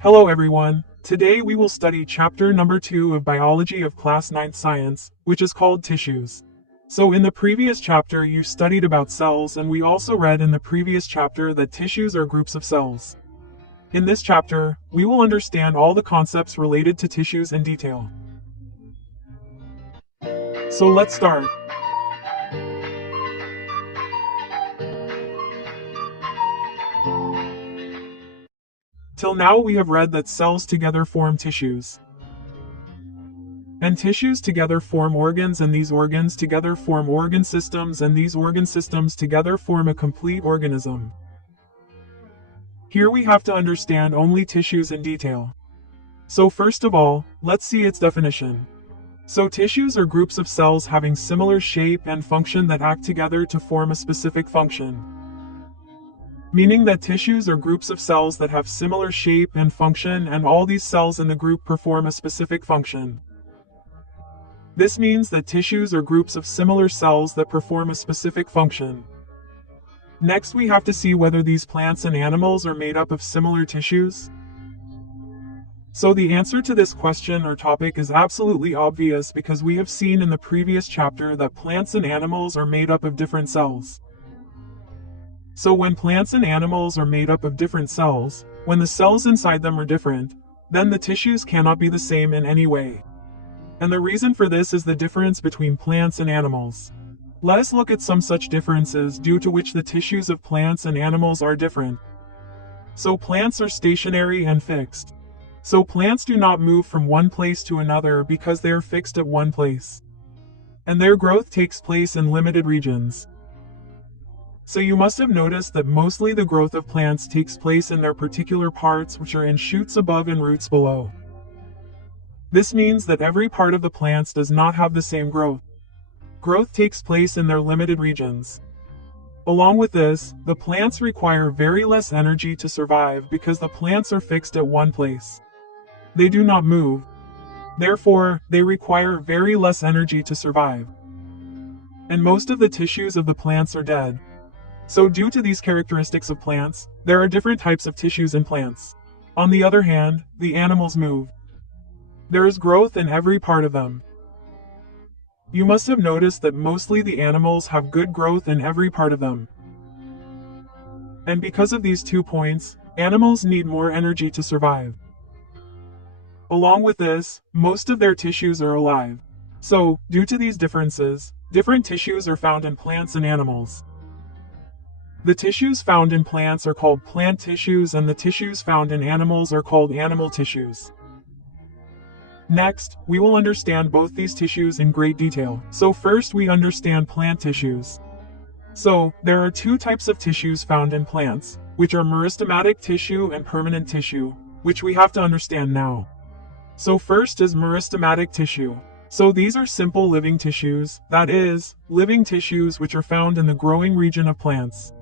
Hello everyone, today we will study chapter number 2 of Biology of Class 9th Science, which is called Tissues. So in the previous chapter you studied about cells, and we also read in the previous chapter that tissues are groups of cells. In this chapter, we will understand all the concepts related to tissues in detail. So let's start. Till now we have read that cells together form tissues. And tissues together form organs, and these organs together form organ systems, and these organ systems together form a complete organism. Here we have to understand only tissues in detail. So first of all, let's see its definition. So tissues are groups of cells having similar shape and function that act together to form a specific function. Meaning that tissues are groups of cells that have similar shape and function, and all these cells in the group perform a specific function. This means that tissues are groups of similar cells that perform a specific function. Next, we have to see whether these plants and animals are made up of similar tissues. So the answer to this question or topic is absolutely obvious, because we have seen in the previous chapter that plants and animals are made up of different cells. So when plants and animals are made up of different cells, when the cells inside them are different, then the tissues cannot be the same in any way. And the reason for this is the difference between plants and animals. Let us look at some such differences due to which the tissues of plants and animals are different. So plants are stationary and fixed. So plants do not move from one place to another because they are fixed at one place. And their growth takes place in limited regions. So you must have noticed that mostly the growth of plants takes place in their particular parts, which are in shoots above and roots below. This means that every part of the plants does not have the same growth. Growth takes place in their limited regions. Along with this, the plants require very less energy to survive because the plants are fixed at one place. They do not move. Therefore, they require very less energy to survive. And most of the tissues of the plants are dead. So due to these characteristics of plants, there are different types of tissues in plants. On the other hand, the animals move. There is growth in every part of them. You must have noticed that mostly the animals have good growth in every part of them. And because of these 2 points, animals need more energy to survive. Along with this, most of their tissues are alive. So, due to these differences, different tissues are found in plants and animals. The tissues found in plants are called plant tissues, and the tissues found in animals are called animal tissues. Next, we will understand both these tissues in great detail. So first we understand plant tissues. So, there are 2 types of tissues found in plants, which are meristematic tissue and permanent tissue, which we have to understand now. So first is meristematic tissue. So these are simple living tissues, that is, living tissues which are found in the growing region of plants.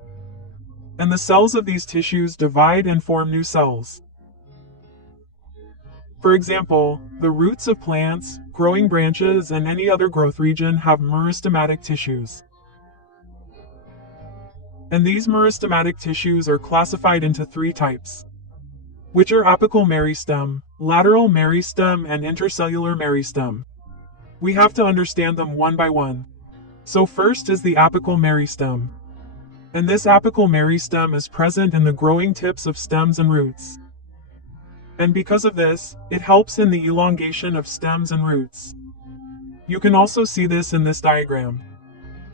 And the cells of these tissues divide and form new cells. For example, the roots of plants, growing branches, and any other growth region have meristematic tissues. And these meristematic tissues are classified into 3 types, which are apical meristem, lateral meristem, and intercellular meristem. We have to understand them one by one. So first is the apical meristem. And this apical meristem is present in the growing tips of stems and roots. And because of this, it helps in the elongation of stems and roots. You can also see this in this diagram.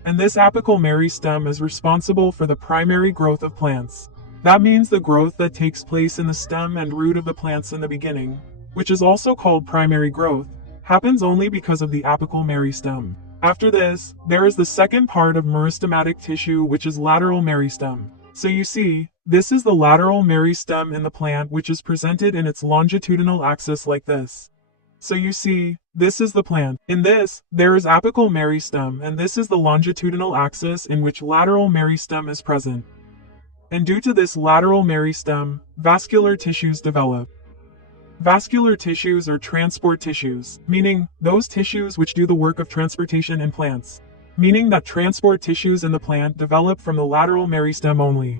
And this apical meristem is responsible for the primary growth of plants. That means the growth that takes place in the stem and root of the plants in the beginning, which is also called primary growth, happens only because of the apical meristem. After this, there is the second part of meristematic tissue, which is lateral meristem. So you see, this is the lateral meristem in the plant, which is presented in its longitudinal axis like this. So you see, this is the plant. In this, there is apical meristem, and this is the longitudinal axis in which lateral meristem is present. And due to this lateral meristem, vascular tissues develop. Vascular tissues are transport tissues, meaning those tissues which do the work of transportation in plants. Meaning that transport tissues in the plant develop from the lateral meristem only.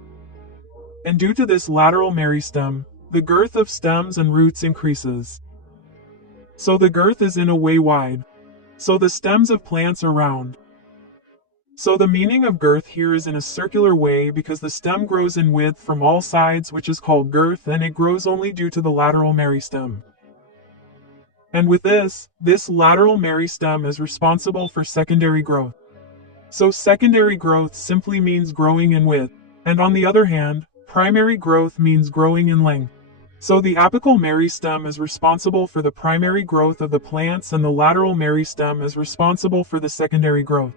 And due to this lateral meristem, the girth of stems and roots increases. So the girth is in a way wide. So the stems of plants are round. So the meaning of girth here is in a circular way because the stem grows in width from all sides, which is called girth, and it grows only due to the lateral meristem. And with this lateral meristem is responsible for secondary growth. So secondary growth simply means growing in width, and on the other hand, primary growth means growing in length. So the apical meristem is responsible for the primary growth of the plants and the lateral meristem is responsible for the secondary growth.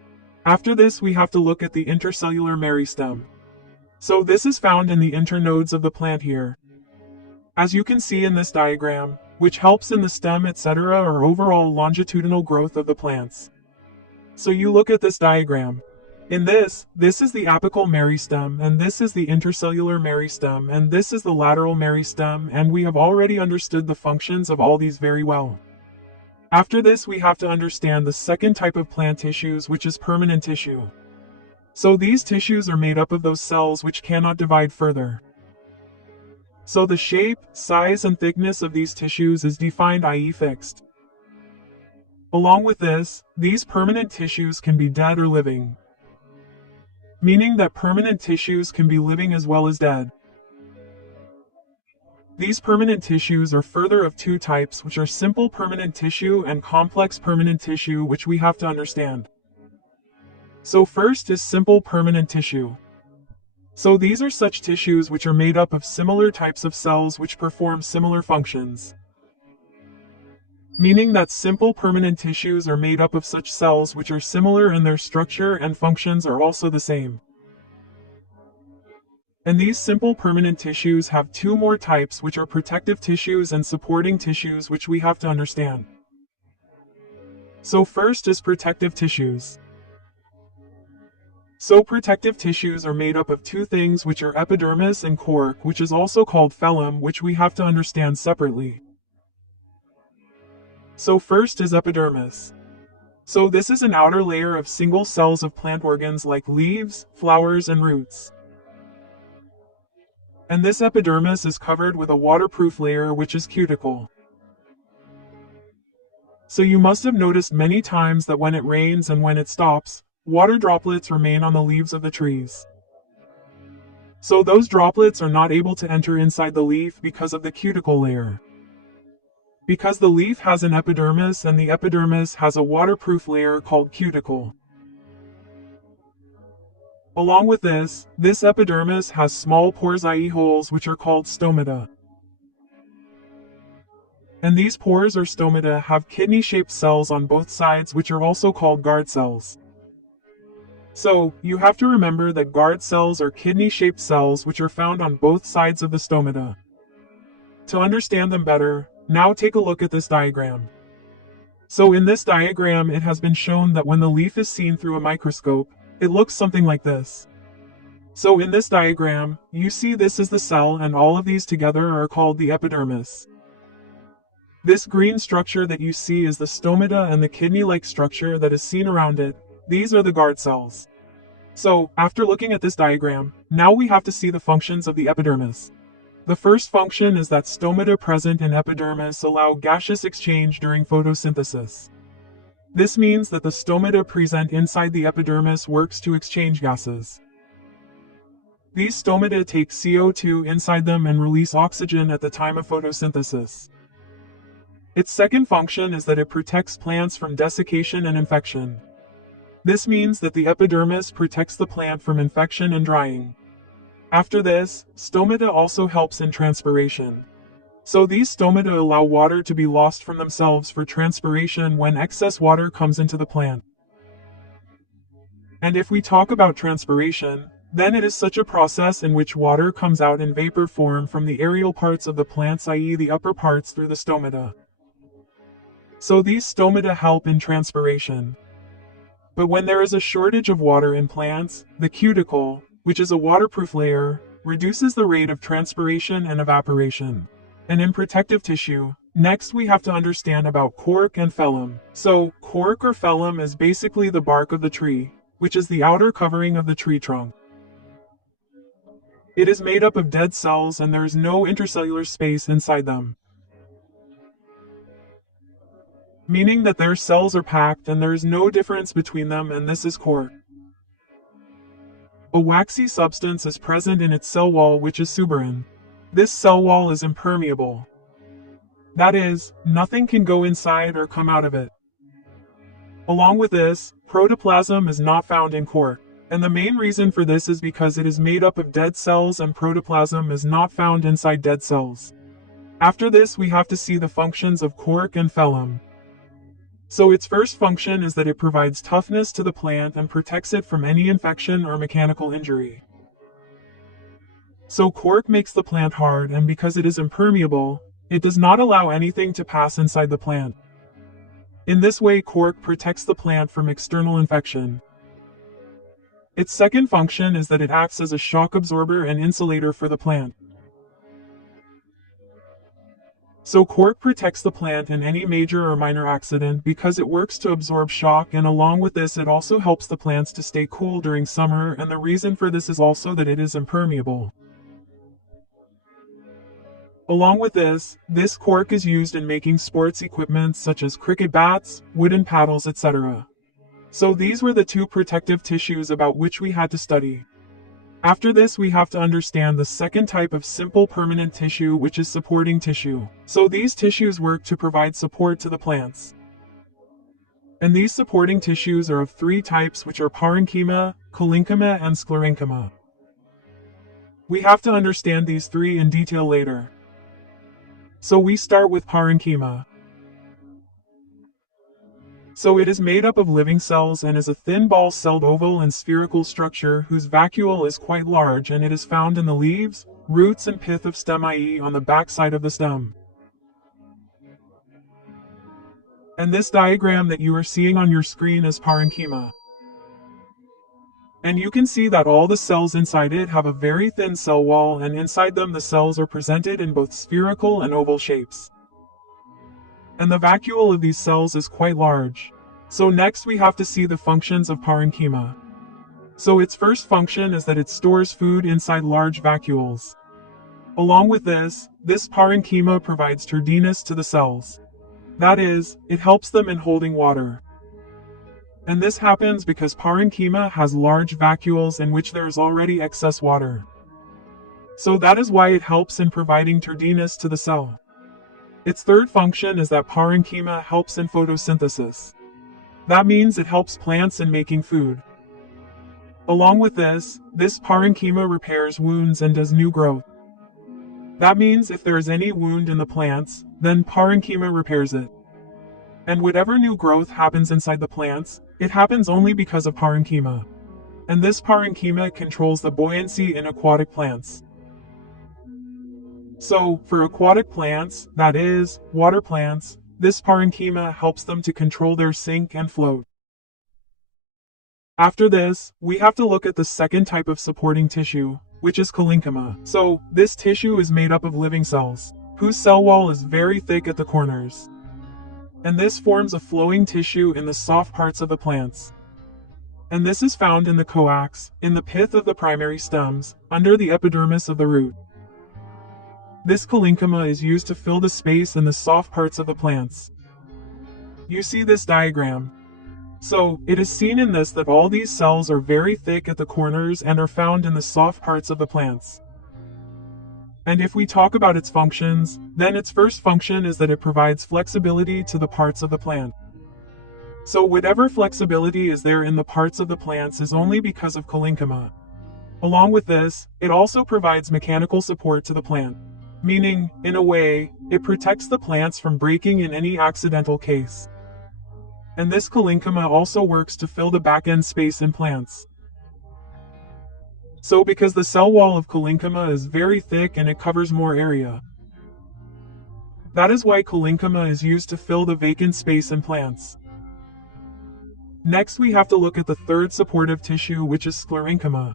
After this, we have to look at the intercellular meristem. So this is found in the internodes of the plant here. As you can see in this diagram, which helps in the stem, etc., or overall longitudinal growth of the plants. So you look at this diagram. In this is the apical meristem, and this is the intercellular meristem, and this is the lateral meristem, and we have already understood the functions of all these very well. After this, we have to understand the second type of plant tissues, which is permanent tissue. So these tissues are made up of those cells which cannot divide further. So the shape, size, and thickness of these tissues is defined, i.e. fixed. Along with this, these permanent tissues can be dead or living, meaning that permanent tissues can be living as well as dead. These permanent tissues are further of two types, which are simple permanent tissue and complex permanent tissue, which we have to understand. So first is simple permanent tissue. So these are such tissues which are made up of similar types of cells which perform similar functions. Meaning that simple permanent tissues are made up of such cells which are similar in their structure and functions are also the same. And these simple permanent tissues have two more types, which are protective tissues and supporting tissues, which we have to understand. So first is protective tissues. So protective tissues are made up of two things, which are epidermis and cork, which is also called phloem, which we have to understand separately. So first is epidermis. So this is an outer layer of single cells of plant organs like leaves, flowers, and roots. And this epidermis is covered with a waterproof layer, which is cuticle. So you must have noticed many times that when it rains and when it stops, water droplets remain on the leaves of the trees. So those droplets are not able to enter inside the leaf because of the cuticle layer. Because the leaf has an epidermis and the epidermis has a waterproof layer called cuticle. Along with this epidermis has small pores, i.e. holes, which are called stomata. And these pores or stomata have kidney-shaped cells on both sides, which are also called guard cells. So, you have to remember that guard cells are kidney-shaped cells which are found on both sides of the stomata. To understand them better, now take a look at this diagram. So in this diagram, it has been shown that when the leaf is seen through a microscope, it looks something like this. So in this diagram, you see this is the cell, and all of these together are called the epidermis. This green structure that you see is the stomata, and the kidney-like structure that is seen around it, these are the guard cells. So, after looking at this diagram, now we have to see the functions of the epidermis. The first function is that stomata present in epidermis allow gaseous exchange during photosynthesis. This means that the stomata present inside the epidermis works to exchange gases. These stomata take CO2 inside them and release oxygen at the time of photosynthesis. Its second function is that it protects plants from desiccation and infection. This means that the epidermis protects the plant from infection and drying. After this, stomata also helps in transpiration. So these stomata allow water to be lost from themselves for transpiration when excess water comes into the plant. And if we talk about transpiration, then it is such a process in which water comes out in vapor form from the aerial parts of the plants, i.e. the upper parts, through the stomata. So these stomata help in transpiration. But when there is a shortage of water in plants, the cuticle, which is a waterproof layer, reduces the rate of transpiration and evaporation. And in protective tissue, next we have to understand about cork and phloem. So, cork or phloem is basically the bark of the tree, which is the outer covering of the tree trunk. It is made up of dead cells and there is no intercellular space inside them, meaning that their cells are packed and there is no difference between them, and this is cork. A waxy substance is present in its cell wall, which is suberin. This cell wall is impermeable. That is, nothing can go inside or come out of it. Along with this, protoplasm is not found in cork. And the main reason for this is because it is made up of dead cells and protoplasm is not found inside dead cells. After this, we have to see the functions of cork and phellem. So its first function is that it provides toughness to the plant and protects it from any infection or mechanical injury. So cork makes the plant hard, and because it is impermeable, it does not allow anything to pass inside the plant. In this way, cork protects the plant from external infection. Its second function is that it acts as a shock absorber and insulator for the plant. So cork protects the plant in any major or minor accident because it works to absorb shock, and along with this it also helps the plants to stay cool during summer, and the reason for this is also that it is impermeable. Along with this cork is used in making sports equipment such as cricket bats, wooden paddles, etc. So these were the two protective tissues about which we had to study. After this, we have to understand the second type of simple permanent tissue, which is supporting tissue. So these tissues work to provide support to the plants. And these supporting tissues are of three types, which are parenchyma, collenchyma, and sclerenchyma. We have to understand these three in detail later. So we start with parenchyma. So it is made up of living cells and is a thin ball-celled oval and spherical structure whose vacuole is quite large, and it is found in the leaves, roots, and pith of stem, i.e. on the back side of the stem. And this diagram that you are seeing on your screen is parenchyma. And you can see that all the cells inside it have a very thin cell wall, and inside them the cells are presented in both spherical and oval shapes. And the vacuole of these cells is quite large. So next we have to see the functions of parenchyma. So its first function is that it stores food inside large vacuoles. Along with this parenchyma provides turdiness to the cells. That is, it helps them in holding water. And this happens because parenchyma has large vacuoles in which there is already excess water. So that is why it helps in providing turdiness to the cell. Its third function is that parenchyma helps in photosynthesis. That means it helps plants in making food. Along with this parenchyma repairs wounds and does new growth. That means if there is any wound in the plants, then parenchyma repairs it. And whatever new growth happens inside the plants, it happens only because of parenchyma. And this parenchyma controls the buoyancy in aquatic plants. So, for aquatic plants, that is, water plants, this parenchyma helps them to control their sink and float. After this, we have to look at the second type of supporting tissue, which is collenchyma. So, this tissue is made up of living cells, whose cell wall is very thick at the corners. And this forms a flowing tissue in the soft parts of the plants. And this is found in the coax, in the pith of the primary stems, under the epidermis of the root. This collenchyma is used to fill the space in the soft parts of the plants. You see this diagram. So, it is seen in this that all these cells are very thick at the corners and are found in the soft parts of the plants. And if we talk about its functions, then its first function is that it provides flexibility to the parts of the plant. So whatever flexibility is there in the parts of the plants is only because of collenchyma. Along with this, it also provides mechanical support to the plant. Meaning, in a way, it protects the plants from breaking in any accidental case. And this collenchyma also works to fill the back-end space in plants. So because the cell wall of collenchyma is very thick and it covers more area. That is why collenchyma is used to fill the vacant space in plants. Next we have to look at the third supportive tissue, which is sclerenchyma.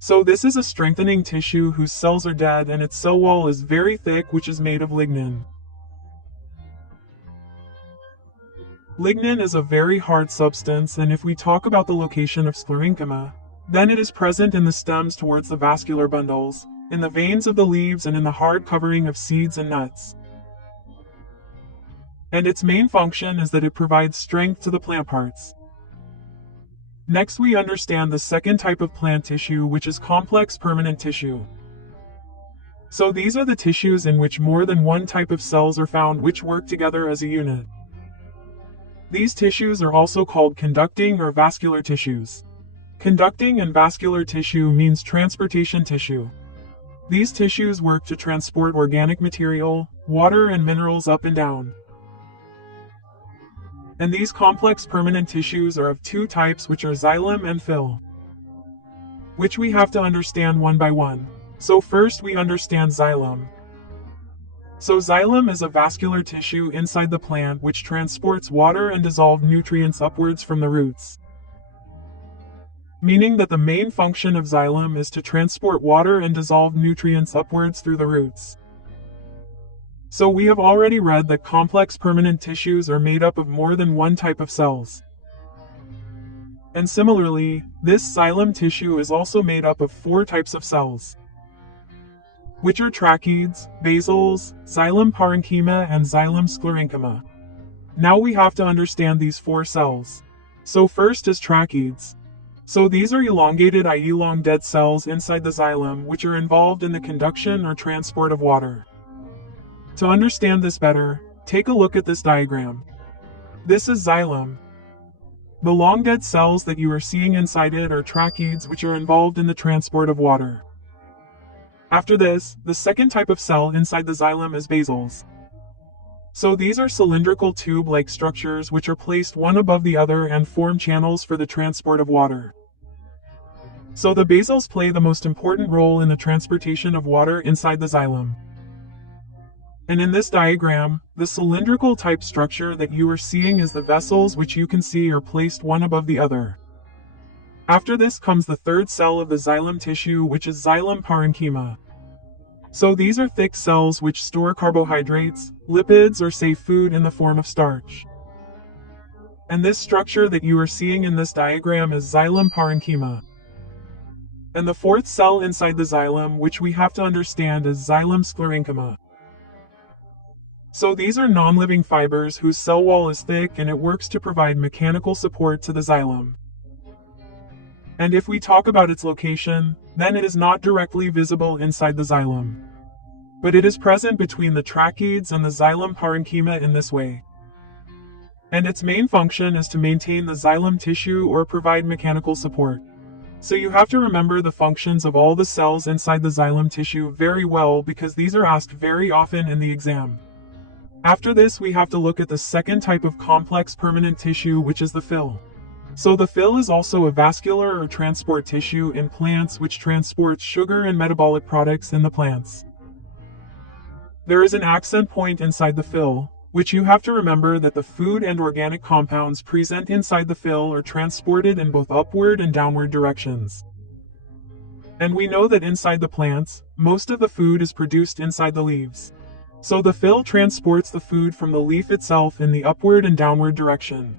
So this is a strengthening tissue whose cells are dead and its cell wall is very thick, which is made of lignin. Lignin is a very hard substance, and if we talk about the location of sclerenchyma, Then it is present in the stems towards the vascular bundles, in the veins of the leaves and in the hard covering of seeds and nuts. And its main function is that it provides strength to the plant parts. Next we understand the second type of plant tissue, which is complex permanent tissue. So these are the tissues in which more than one type of cells are found which work together as a unit. These tissues are also called conducting or vascular tissues. Conducting and vascular tissue means transportation tissue. These tissues work to transport organic material, water and minerals up and down. And these complex permanent tissues are of two types, which are xylem and phyll, which we have to understand one by one. So first we understand xylem. So xylem is a vascular tissue inside the plant which transports water and dissolved nutrients upwards from the roots. Meaning that the main function of xylem is to transport water and dissolved nutrients upwards through the roots. So we have already read that complex permanent tissues are made up of more than one type of cells. And similarly, this xylem tissue is also made up of four types of cells, which are tracheids, basals, xylem parenchyma and xylem sclerenchyma. Now we have to understand these four cells. So first is tracheids. So these are elongated i.e. long dead cells inside the xylem which are involved in the conduction or transport of water. To understand this better, take a look at this diagram. This is xylem. The long dead cells that you are seeing inside it are tracheids which are involved in the transport of water. After this, the second type of cell inside the xylem is basals. So these are cylindrical tube-like structures which are placed one above the other and form channels for the transport of water. So the basals play the most important role in the transportation of water inside the xylem. And in this diagram, the cylindrical type structure that you are seeing is the vessels which you can see are placed one above the other. After this comes the third cell of the xylem tissue, which is xylem parenchyma. So these are thick cells which store carbohydrates, lipids or say food in the form of starch. And this structure that you are seeing in this diagram is xylem parenchyma. And the fourth cell inside the xylem which we have to understand is xylem sclerenchyma. So these are non-living fibers whose cell wall is thick and it works to provide mechanical support to the xylem. And if we talk about its location, then it is not directly visible inside the xylem, but it is present between the tracheids and the xylem parenchyma in this way. And its main function is to maintain the xylem tissue or provide mechanical support. So you have to remember the functions of all the cells inside the xylem tissue very well because these are asked very often in the exam. After this we have to look at the second type of complex permanent tissue, which is the phyll. So the phyll is also a vascular or transport tissue in plants which transports sugar and metabolic products in the plants. There is an accent point inside the phyll, which you have to remember that the food and organic compounds present inside the phyll are transported in both upward and downward directions. And we know that inside the plants, most of the food is produced inside the leaves. So the phyll transports the food from the leaf itself in the upward and downward direction.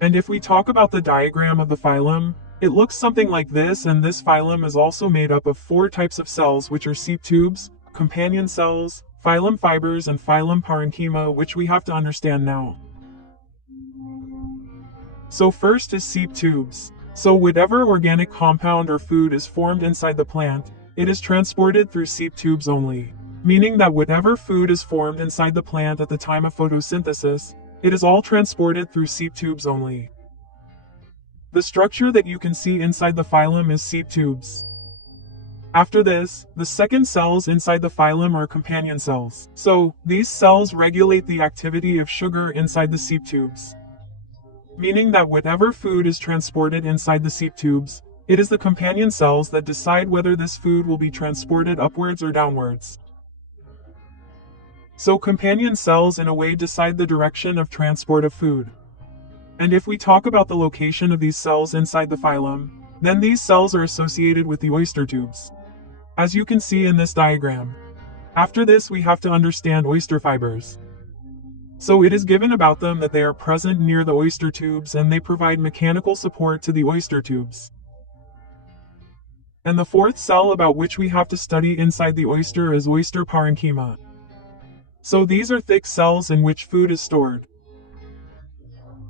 And if we talk about the diagram of the phylum, it looks something like this, and this phylum is also made up of four types of cells, which are seep tubes, companion cells, phylum fibers, and phylum parenchyma, which we have to understand now. So first is seep tubes. So whatever organic compound or food is formed inside the plant, it is transported through seep tubes only, meaning that whatever food is formed inside the plant at the time of photosynthesis, it is all transported through seep tubes only. The structure that you can see inside the phylum is seep tubes. After this, the second cells inside the phylum are companion cells. So, these cells regulate the activity of sugar inside the seep tubes, meaning that whatever food is transported inside the seep tubes, it is the companion cells that decide whether this food will be transported upwards or downwards. So companion cells in a way decide the direction of transport of food. And if we talk about the location of these cells inside the phylum, then these cells are associated with the oyster tubes, as you can see in this diagram. After this we have to understand oyster fibers. So it is given about them that they are present near the oyster tubes and they provide mechanical support to the oyster tubes. And the fourth cell about which we have to study inside the oyster is oyster parenchyma. So these are thick cells in which food is stored.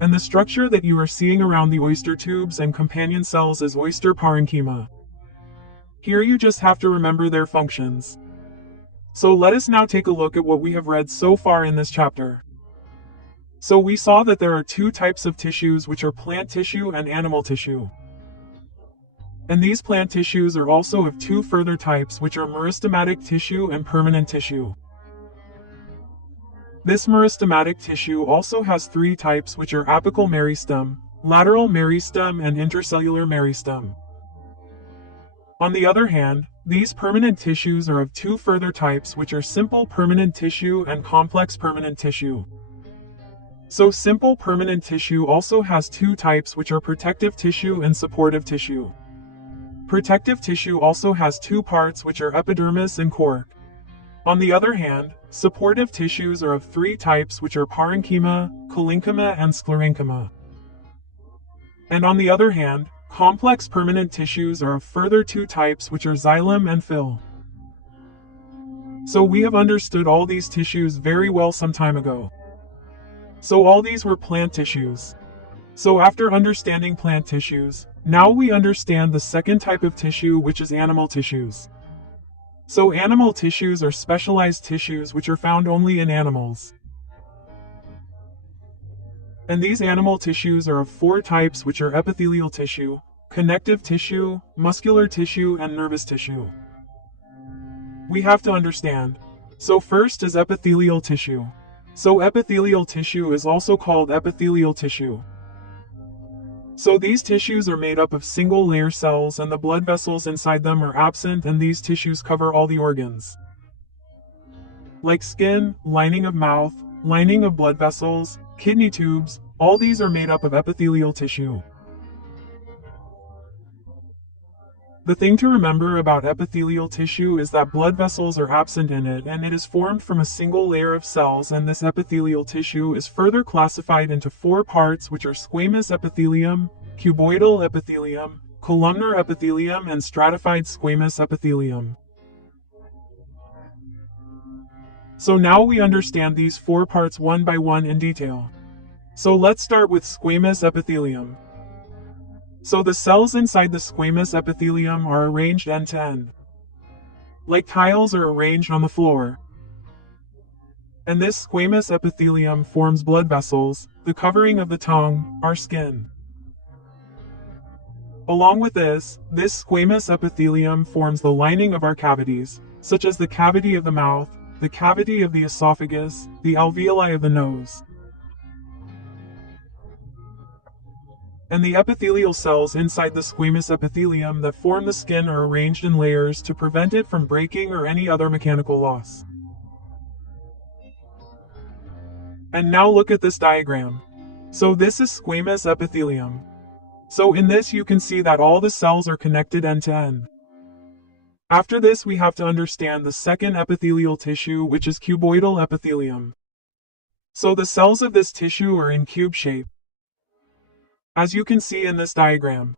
And the structure that you are seeing around the oyster tubes and companion cells is oyster parenchyma. Here you just have to remember their functions. So let us now take a look at what we have read so far in this chapter. So we saw that there are two types of tissues, which are plant tissue and animal tissue. And these plant tissues are also of two further types, which are meristematic tissue and permanent tissue. This meristematic tissue also has three types, which are apical meristem, lateral meristem, and intercellular meristem. On the other hand, these permanent tissues are of two further types, which are simple permanent tissue and complex permanent tissue. So simple permanent tissue also has two types, which are protective tissue and supportive tissue. Protective tissue also has two parts, which are epidermis and cork. On the other hand, supportive tissues are of three types, which are parenchyma, collenchyma, and sclerenchyma. And on the other hand, complex permanent tissues are of further two types, which are xylem and phyll. So we have understood all these tissues very well some time ago. So all these were plant tissues. So after understanding plant tissues, now we understand the second type of tissue, which is animal tissues. So animal tissues are specialized tissues which are found only in animals. And these animal tissues are of four types, which are epithelial tissue, connective tissue, muscular tissue, and nervous tissue. We have to understand. So first is epithelial tissue. So epithelial tissue is also called epithelial tissue. So these tissues are made up of single layer cells and the blood vessels inside them are absent, and these tissues cover all the organs. Like skin, lining of mouth, lining of blood vessels, kidney tubes, all these are made up of epithelial tissue. The thing to remember about epithelial tissue is that blood vessels are absent in it, and it is formed from a single layer of cells, and this epithelial tissue is further classified into four parts, which are squamous epithelium, cuboidal epithelium, columnar epithelium, and stratified squamous epithelium. So now we understand these four parts one by one in detail. So let's start with squamous epithelium. So the cells inside the squamous epithelium are arranged end to end. Like tiles are arranged on the floor. And this squamous epithelium forms blood vessels, the covering of the tongue, our skin. Along with this squamous epithelium forms the lining of our cavities, such as the cavity of the mouth, the cavity of the esophagus, the alveoli of the nose. And the epithelial cells inside the squamous epithelium that form the skin are arranged in layers to prevent it from breaking or any other mechanical loss. And now look at this diagram. So this is squamous epithelium. So in this you can see that all the cells are connected end to end. After this we have to understand the second epithelial tissue, which is cuboidal epithelium. So the cells of this tissue are in cube shape, as you can see in this diagram.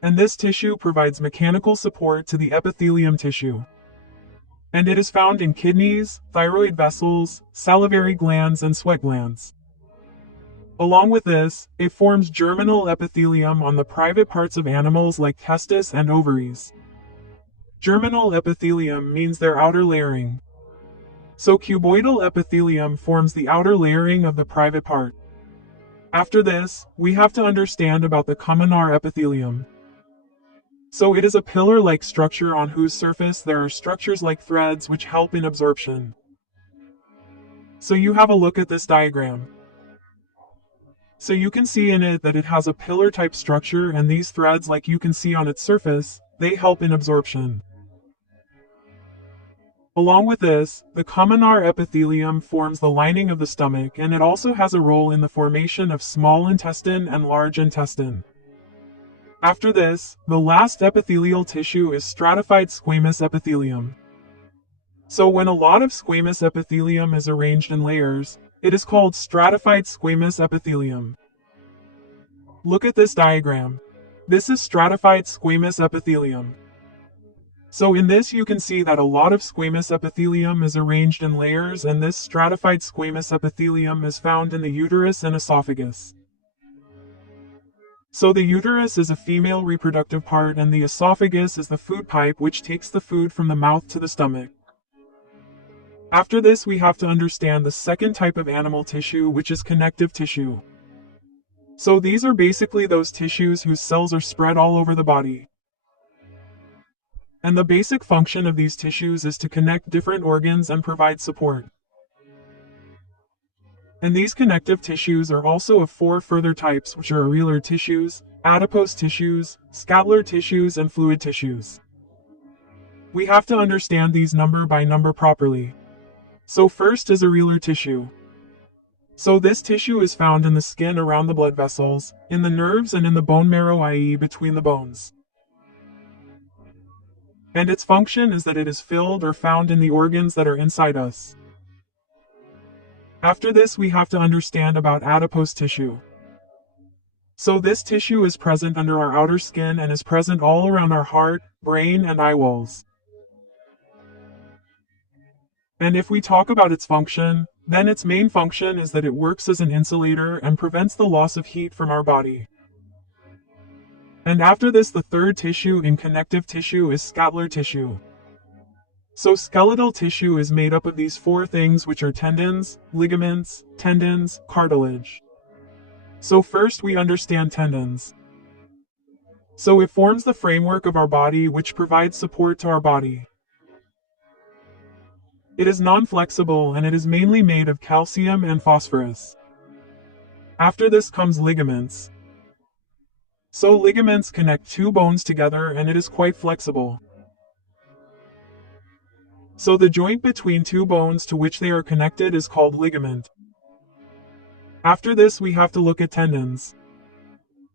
And this tissue provides mechanical support to the epithelium tissue. And it is found in kidneys, thyroid vessels, salivary glands, and sweat glands. Along with this, it forms germinal epithelium on the private parts of animals like testis and ovaries. Germinal epithelium means their outer layering. So cuboidal epithelium forms the outer layering of the private part. After this, we have to understand about the columnar epithelium. So it is a pillar-like structure on whose surface there are structures like threads which help in absorption. So you have a look at this diagram. So you can see in it that it has a pillar-type structure, and these threads, like you can see on its surface, they help in absorption. Along with this, the columnar epithelium forms the lining of the stomach, and it also has a role in the formation of small intestine and large intestine. After this, the last epithelial tissue is stratified squamous epithelium. So when a lot of squamous epithelium is arranged in layers, It is called stratified squamous epithelium. Look at this diagram. This is stratified squamous epithelium. So in this you can see that a lot of squamous epithelium is arranged in layers, and this stratified squamous epithelium is found in the uterus and esophagus. So the uterus is a female reproductive part, and the esophagus is the food pipe which takes the food from the mouth to the stomach. After this we have to understand the second type of animal tissue, which is connective tissue. So these are basically those tissues whose cells are spread all over the body. And the basic function of these tissues is to connect different organs and provide support. And these connective tissues are also of 4 further types, which are areolar tissues, adipose tissues, scapular tissues, and fluid tissues. We have to understand these number by number properly. So first is areolar tissue. So this tissue is found in the skin around the blood vessels, in the nerves, and in the bone marrow, i.e. between the bones. And its function is that it is filled or found in the organs that are inside us. After this we have to understand about adipose tissue. So this tissue is present under our outer skin and is present all around our heart, brain, and eye walls. And if we talk about its function, then its main function is that it works as an insulator and prevents the loss of heat from our body. And after this, the third tissue in connective tissue is scapular tissue. So skeletal tissue is made up of these 4 things, which are tendons, ligaments, tendons, cartilage. So first we understand tendons. So it forms the framework of our body, which provides support to our body. It is non-flexible and it is mainly made of calcium and phosphorus. After this comes ligaments. So ligaments connect 2 bones together and it is quite flexible. So the joint between 2 bones to which they are connected is called ligament. After this we have to look at tendons.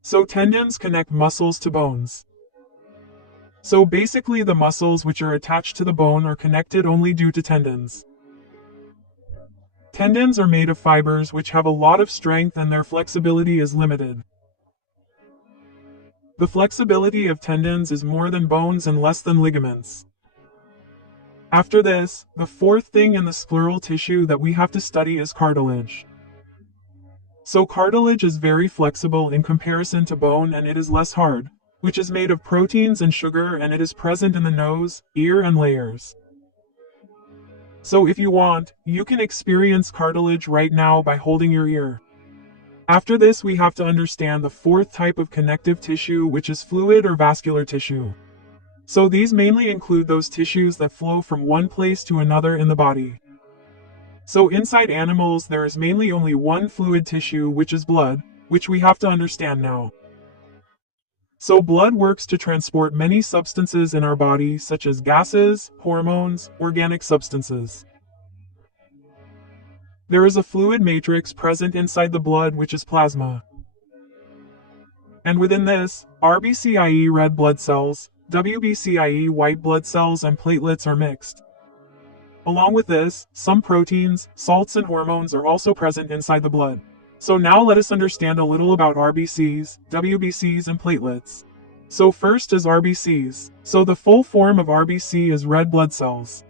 So tendons connect muscles to bones. So basically the muscles which are attached to the bone are connected only due to tendons. Tendons are made of fibers which have a lot of strength and their flexibility is limited. The flexibility of tendons is more than bones and less than ligaments. After this, the 4th thing in the scleral tissue that we have to study is cartilage. So cartilage is very flexible in comparison to bone, and it is less hard, which is made of proteins and sugar, and it is present in the nose, ear, and layers. So if you want, you can experience cartilage right now by holding your ear. After this we have to understand the 4th type of connective tissue, which is fluid or vascular tissue. So these mainly include those tissues that flow from one place to another in the body. So inside animals there is mainly only one fluid tissue, which is blood, which we have to understand now. So blood works to transport many substances in our body, such as gases, hormones, organic substances. There is a fluid matrix present inside the blood, which is plasma. And within this, RBC, i.e. red blood cells, WBC, i.e. white blood cells, and platelets are mixed. Along with this, some proteins, salts, and hormones are also present inside the blood. So now let us understand a little about RBCs, WBCs, and platelets. So first is RBCs. So the full form of RBC is red blood cells.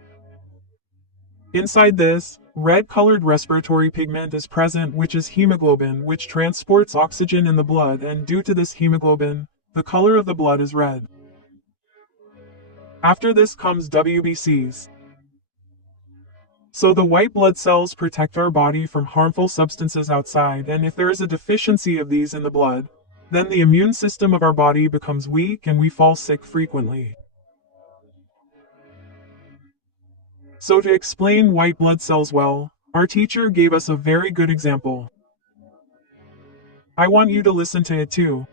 Inside this, red-colored respiratory pigment is present, which is hemoglobin, which transports oxygen in the blood, and due to this hemoglobin, the color of the blood is red. After this comes WBCs. So the white blood cells protect our body from harmful substances outside, and if there is a deficiency of these in the blood, then the immune system of our body becomes weak and we fall sick frequently. So to explain white blood cells well, our teacher gave us a very good example. I want you to listen to it too.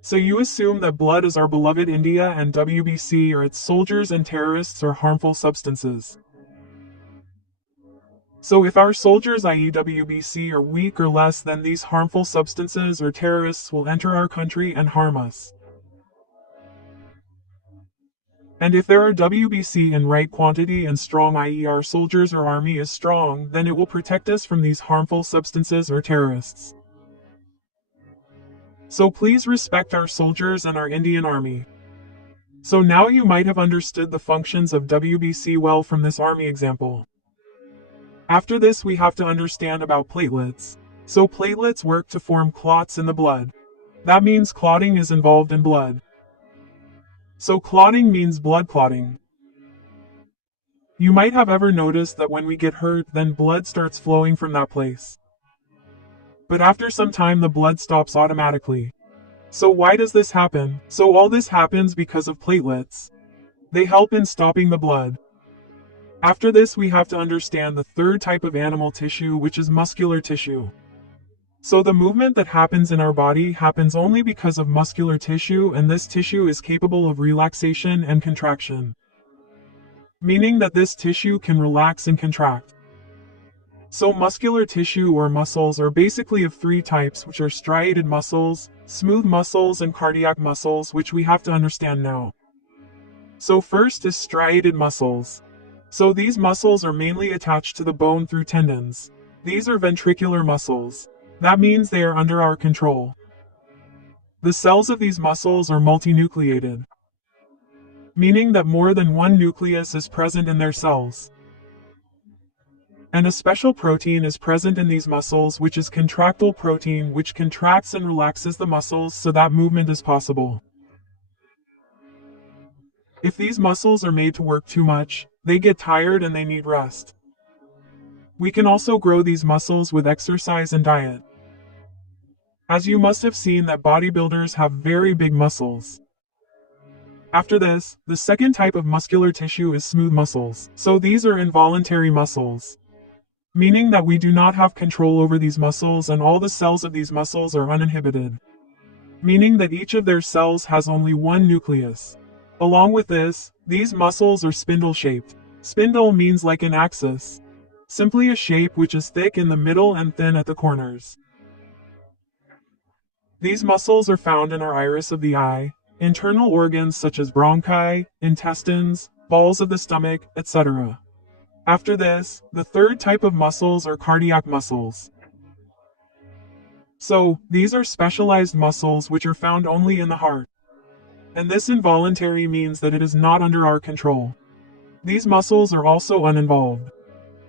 So you assume that blood is our beloved India and WBC are its soldiers and terrorists or harmful substances. So if our soldiers, i.e. WBC, are weak or less, then these harmful substances or terrorists will enter our country and harm us. And if there are WBC in right quantity and strong, i.e. our soldiers or army is strong, then it will protect us from these harmful substances or terrorists. So please respect our soldiers and our Indian army. So now you might have understood the functions of WBC well from this army example. After this we have to understand about platelets. So platelets work to form clots in the blood. That means clotting is involved in blood. So clotting means blood clotting. You might have ever noticed that when we get hurt, then blood starts flowing from that place. But after some time the blood stops automatically. So why does this happen? So all this happens because of platelets. They help in stopping the blood. After this we have to understand the third type of animal tissue, which is muscular tissue. So the movement that happens in our body happens only because of muscular tissue, and this tissue is capable of relaxation and contraction. Meaning that this tissue can relax and contract. So muscular tissue or muscles are basically of three types, which are striated muscles, smooth muscles, and cardiac muscles, which we have to understand now. So first is striated muscles. So these muscles are mainly attached to the bone through tendons. These are ventricular muscles. That means they are under our control. The cells of these muscles are multinucleated, meaning that more than one nucleus is present in their cells. And a special protein is present in these muscles, which is contractile protein, which contracts and relaxes the muscles so that movement is possible. If these muscles are made to work too much, they get tired and they need rest. We can also grow these muscles with exercise and diet. As you must have seen that bodybuilders have very big muscles. After this, the second type of muscular tissue is smooth muscles. So these are involuntary muscles, meaning that we do not have control over these muscles, and all the cells of these muscles are uninhibited, meaning that each of their cells has only one nucleus. Along with this, these muscles are spindle-shaped. Spindle means like an axis, simply a shape which is thick in the middle and thin at the corners. These muscles are found in our iris of the eye, internal organs such as bronchi, intestines, balls of the stomach, etc. After this, the third type of muscles are cardiac muscles. So, these are specialized muscles which are found only in the heart. And this involuntary means that it is not under our control. These muscles are also uninvolved,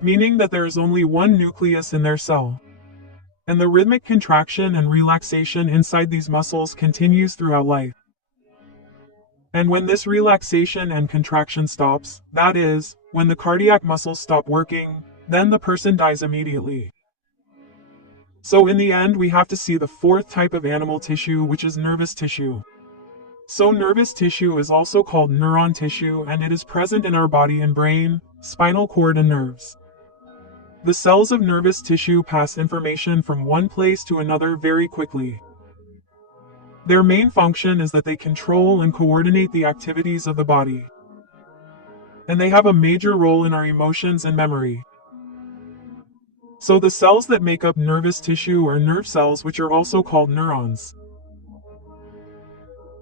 meaning that there is only one nucleus in their cell. And the rhythmic contraction and relaxation inside these muscles continues throughout life. And when this relaxation and contraction stops, that is, when the cardiac muscles stop working, then the person dies immediately. So in the end we have to see the fourth type of animal tissue, which is nervous tissue. So nervous tissue is also called neuron tissue, and it is present in our body and brain, spinal cord, and nerves. The cells of nervous tissue pass information from one place to another very quickly. Their main function is that they control and coordinate the activities of the body. And they have a major role in our emotions and memory. So the cells that make up nervous tissue are nerve cells, which are also called neurons.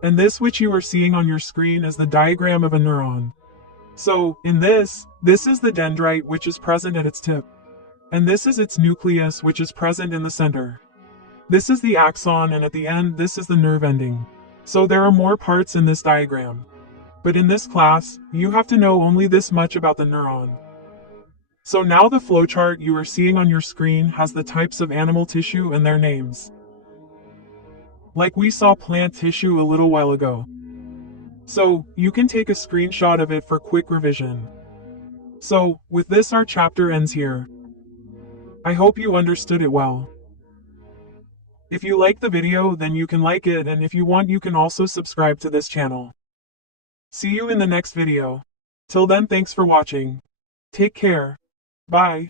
And this which you are seeing on your screen is the diagram of a neuron. So, in this is the dendrite, which is present at its tip. And this is its nucleus, which is present in the center. This is the axon, and at the end, this is the nerve ending. So there are more parts in this diagram. But in this class, you have to know only this much about the neuron. So now the flowchart you are seeing on your screen has the types of animal tissue and their names. Like we saw plant tissue a little while ago. So, you can take a screenshot of it for quick revision. So, with this our chapter ends here. I hope you understood it well. If you like the video, then you can like it, and if you want you can also subscribe to this channel. See you in the next video. Till then, thanks for watching. Take care. Bye.